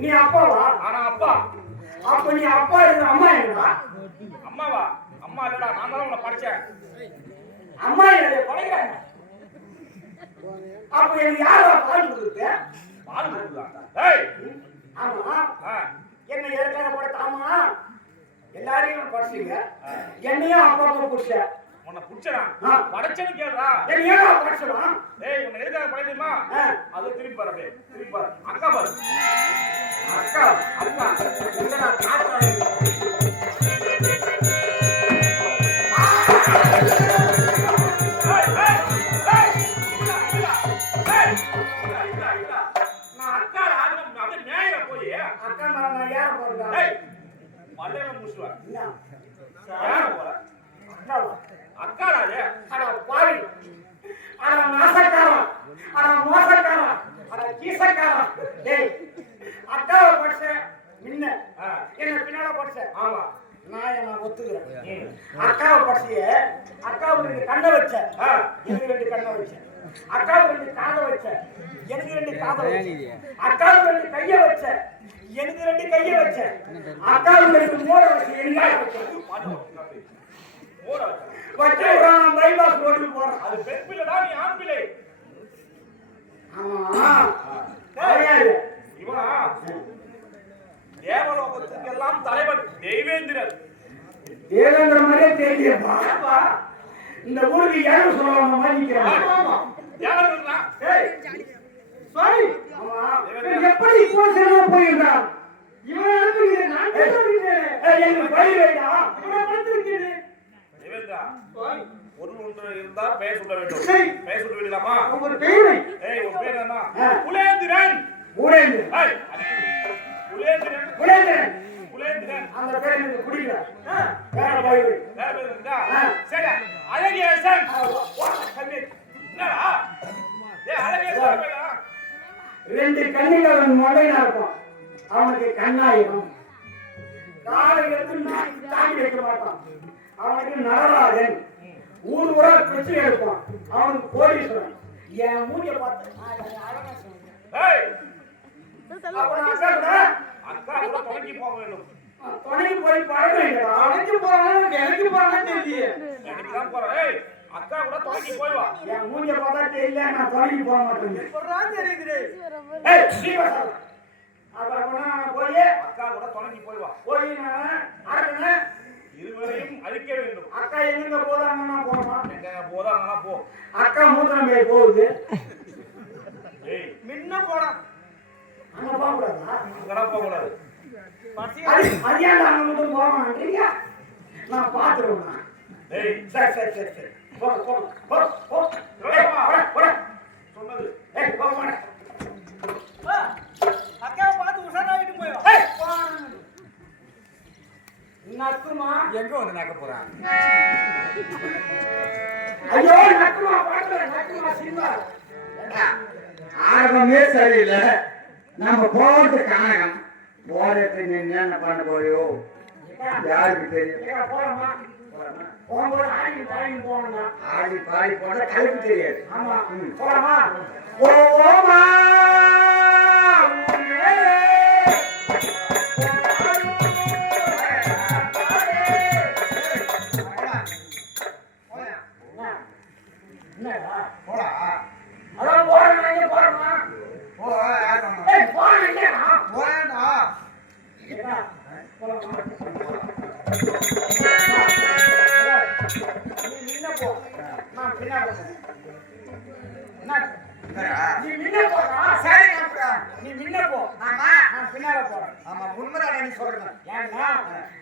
நீ அப்பாவா? ஆனா அப்பா. அப்ப நீ அப்பா இருந்தா அம்மா என்னடா? அம்மாவா? அம்மா இல்லடா, நான் தான் உன்னை படிச்சேன். அம்மா என்ன படிக்கிறாங்க? அப்ப எனக்கு யாரா பால் கொடுத்து? பால் கொடுத்தா? ஏய், ஆமா. என்ன ஏற்கனவே படுத்தாமா? எல்லாரையும் படிச்சீங்க. என்னையும் அப்பா அப்பா புடிச்ச. உன்னை புடிச்சடா. படிச்சேன்னு கேளுடா. என்ன ஏடா படிச்சடா? ஏய், உன்னை எதுக்காக படிச்சேமா? அது திருப்பி பாரு அப்படியே. திருப்பி பாரு. அக்கா பாரு. அக்கா, அக்கா. என்னடா காட்றா? அக்காவை படிச்சிய அக்காவுக்கு கண்ணை வச்ச, எனக்கு 2 கண்ணை வச்ச. அக்காவுக்கு 2 காதை வச்ச, எனக்கு 2 காதை வச்ச. அக்காவுக்கு 2 கையை வச்ச, எனக்கு 2 கையை வச்ச. அக்காவுக்கு 2 மோட வச்ச, எனக்கு வச்ச. நான் பைபாஸ் ரோட்டுக்கு போறேன். அது பெண் பிள்ளைடா, நீ ஆண் பிள்ளை. ஆமா இவனா தேவலோகத்துக்கு எல்லாம் தலைவன் தேவேந்திரன். தேவேந்திர மாதிரியே தெரியப்பா. இந்த ஊருக்கு யாரும் சொல்லுவாங்க மாதிரி எப்படி இப்போ செல்வ போயிருந்தான் இவன் இருந்தா பெயர் சொல்ல வேண்டும். பெயர் சொல்ல வேண்டாமா? ஒரு பேர் என்ன? புலேந்திரன். புலேந்திரன் புலேந்திரன் புலேந்திரன் அந்த பேர் எனக்கு பிடிக்கல. வேற பேர் இருக்கா? சரி, அழகியேசன். என்னடா அழகியேசன் 2 கண்ணிகள் மொழையா இருக்கும். அவனுக்கு கண்ணாயிரம் காலை எடுத்து தாண்டி வைக்க மாட்டான். அவனுக்கு நடராஜன். ஊர் ஊரா பிரச்சனை எடுப்பான். அவனுக்கு கோடீஸ்வரன். என் மூஞ்ச பார்த்து அக்கா தொடங்கி போக வேண்டும். தொடங்கி போய் பழக அழைச்சு போறாங்க. எனக்கு போறாங்க தெரியல. எனக்கு தான் போறேன். அக்கா கூட தொடங்கி போய் வா. என் மூஞ்ச பார்த்தா தெரியல. நான் தொடங்கி போக மாட்டேன். சொல்றான் தெரியுது. ஏய் சீவா அப்புறம் போய் அக்கா கூட தொடங்கி போய் வா. போய் நான் அடக்குன இருவரையும் அழிக்க வேண்டும். அக்கா எங்க போறாங்கன்னா போமா. எங்க போறாங்கன்னா போ. அக்கா மூத்திரம் போய் போகுது. ஏய் மின்ன போடா. அங்க போக கூடாதா? அங்கடா போக கூடாது. மரியாதை அங்க மட்டும் போக மாட்டீங்க. நான் பாத்துருவேன். ஏய் சரி போ போ போ போ. போடா சொன்னது. ஏய் போக மாட்டே. அக்கா பார்த்து உஷாராயிட்டு போய் வா. ஏய் நக்குமா எங்க வந்து நக்க போறான்? ஐயோ நக்குமா பாக்கல. நக்குமா சினிமா ஆரம்பமே சரியில்லை. நம்ம போறது காணகம் போறது நீ என்ன பண்ண போறியோ யாருக்கு தெரியும் ஆடி பாடி போனா கழுப்பு தெரியாது ஆமா போறமா போமா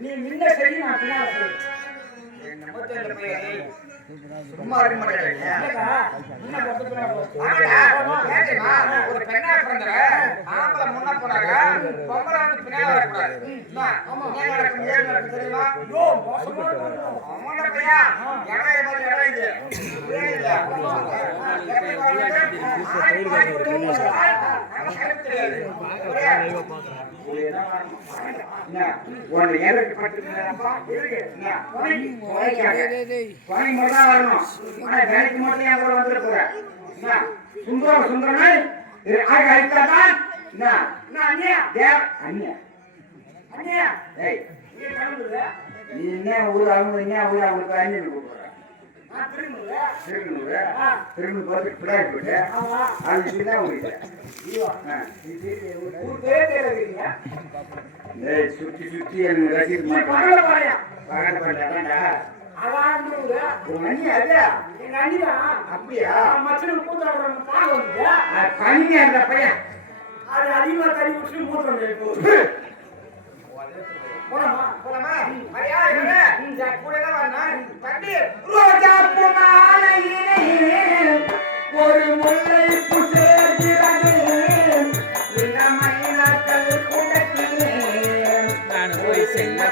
நீ முன்ன சரி நான் பின்னால சரி சும்மா இருக்க ஒரு பெண்ணா பிறந்த ஆம்பளை முன்ன போனாங்க பொம்பளை வந்து பின்னால வரக்கூடாது தெரியுமா பையா சுத்தி சுத்தி அப்படியா அது அதிகமா தண்ணி குடிச்சு மூத்த ஒரு முல்லை புசேர்கிறது நான் போய் செல்ல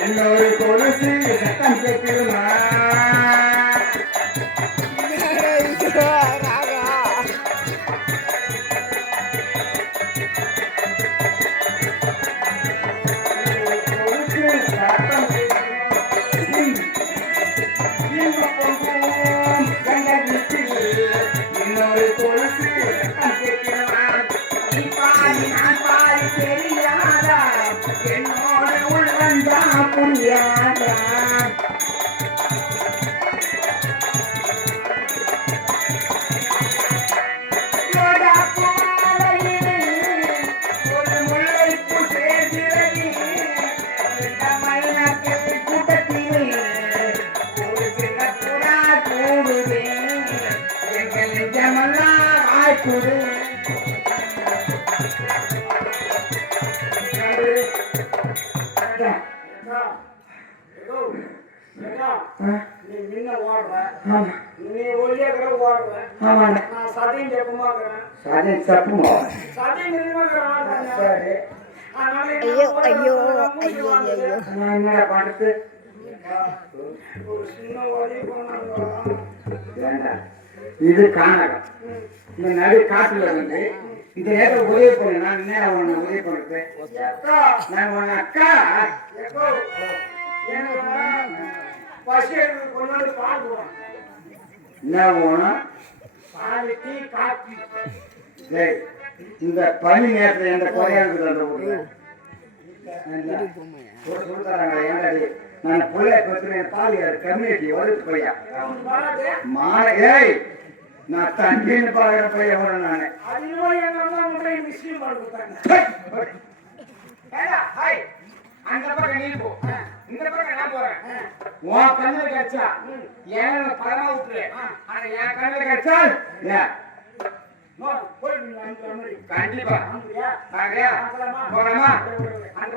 என்னொரு கொலுசு சத்தம் கேட்குமா இன்னொரு கொலுசு சத்தம் கேட்குமா நீ பாடி நான் பாடி தெரியாதா என்னோட உள்ளந்தா புரியாதா ஒரு முல்லை புசேர்கிறது கூட்டத்திலே ஒரு சின்ன புறா கூடுதே எங்கள் நிஜமெல்லாம் ஆக்குது இது காணகம் இந்த நடு காட்டுல வந்து இந்த நேரம் உதவி பண்ணு நான் நேரம் உனக்கு உதவி பண்றேன் நான் உன் அக்கா என்ன வேணும் இந்த பனி நேரத்தில் எந்த குறையா இருக்குது அந்த ஊர்ல சொல்றாங்க ஏன்டாடி நான் பிள்ளை பத்திரேன் தாலியார் கம்யூனிட்டி ஒதுக்கு பையா ஏய் நான் தண்ணின்னு பாக்குற பையன் வரும் நானு அந்த பக்கம் நீ போ இந்த பக்கம் நான் போறேன் உன் கண்ணுல கிடைச்சா ஏன் பரமா விட்டுரு ஆனா என் கண்ணுல கிடைச்சா கண்டிப்பா போலாமா அங்க